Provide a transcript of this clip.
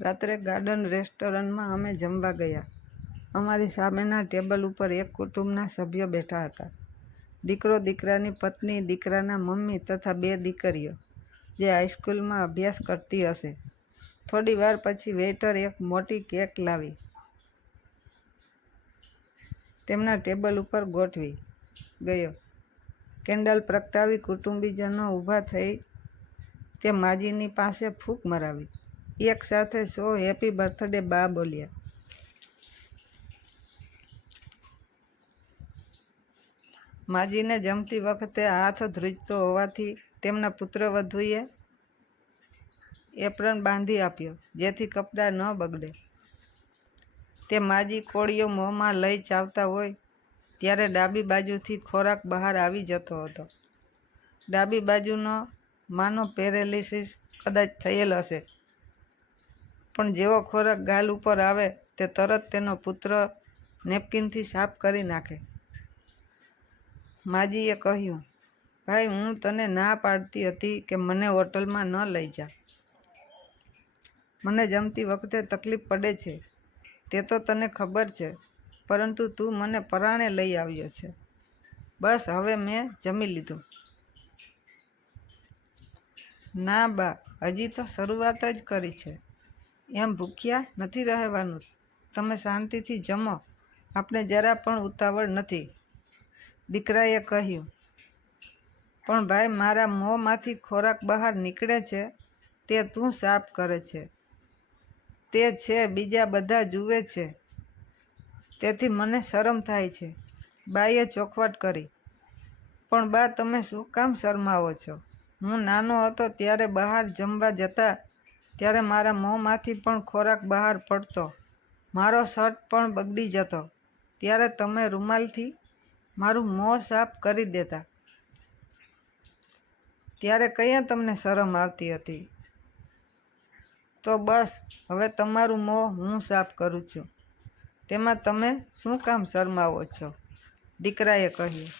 રાત્રે ગાર્ડન રેસ્ટોરન્ટમાં અમે જમવા ગયા. અમારી સામેના ટેબલ ઉપર એક કુટુંબના સભ્યો બેઠા હતા. દીકરો, દીકરાની પત્ની, દીકરાના મમ્મી તથા 2 દીકરીઓ જે હાઈસ્કૂલમાં અભ્યાસ કરતી હશે. થોડી વાર પછી વેઇટર એક મોટી કેક લાવી તેમના ટેબલ ઉપર ગોઠવી ગયો. કેન્ડલ પ્રગટાવી કુટુંબીજનો ઊભા થઈ તે માજીની પાસે ફૂંક મરાવી. એક સાથે 100 હેપી બર્થડે બા બોલ્યા. માજીને જમતી વખતે હાથ ધ્રુજતો હોવાથી તેમના પુત્રવધૂએ એપ્રન બાંધી આપ્યો જેથી કપડાં ન બગડે. તે માજી કોળિયો મોંમાં લઈ ચાવતા હોય ત્યારે ડાબી બાજુથી ખોરાક બહાર આવી જતો હતો. ડાબી બાજુનો માનો પેરેલિસિસ કદાચ થયેલ હશે, પણ જેવો ખોરાક ગાલ ઉપર આવે તે તરત તેનો પુત્ર નેપકિનથી સાફ કરી નાખે. માજીએ કહ્યું, ભાઈ, હું તને ના પાડતી હતી કે મને હોટલમાં ન લઈ જા. મને જમતી વખતે તકલીફ પડે છે તે તો તને ખબર છે, પરંતુ તું મને પરાણે લઈ આવ્યો છે. બસ હવે મેં જમી લીધું. ના બા, હજી તો શરૂઆત જ કરી છે. એમ ભૂખ્યા નથી રહેવાનું. તમે શાંતિથી જમો, આપણે જરા પણ ઉતાવળ નથી. દીકરાએ કહ્યું, પણ ભાઈ, મારા મોંમાંથી ખોરાક બહાર નીકળે છે તે તું સાફ કરે છે. તે છે બીજા બધા જુએ છે, તેથી મને શરમ થાય છે. બાઈએ ચોખવટ કરી. પણ બા, તમે શું કામ શરમાવો છો? હું નાનો હતો ત્યારે બહાર જમવા જતા ત્યારે મારા મોંમાંથી પણ ખોરાક બહાર પડતો. મારો શર્ટ પણ બગડી જતો ત્યારે તમે રૂમાલથી મારું મોં સાફ કરી દેતા. ત્યારે ક્યાં તમને શરમ આવતી હતી? તો બસ હવે તમારું મોં હું સાફ કરું છું, તેમાં તમે શું કામ શરમાવો છો? દીકરાએ કહ્યું.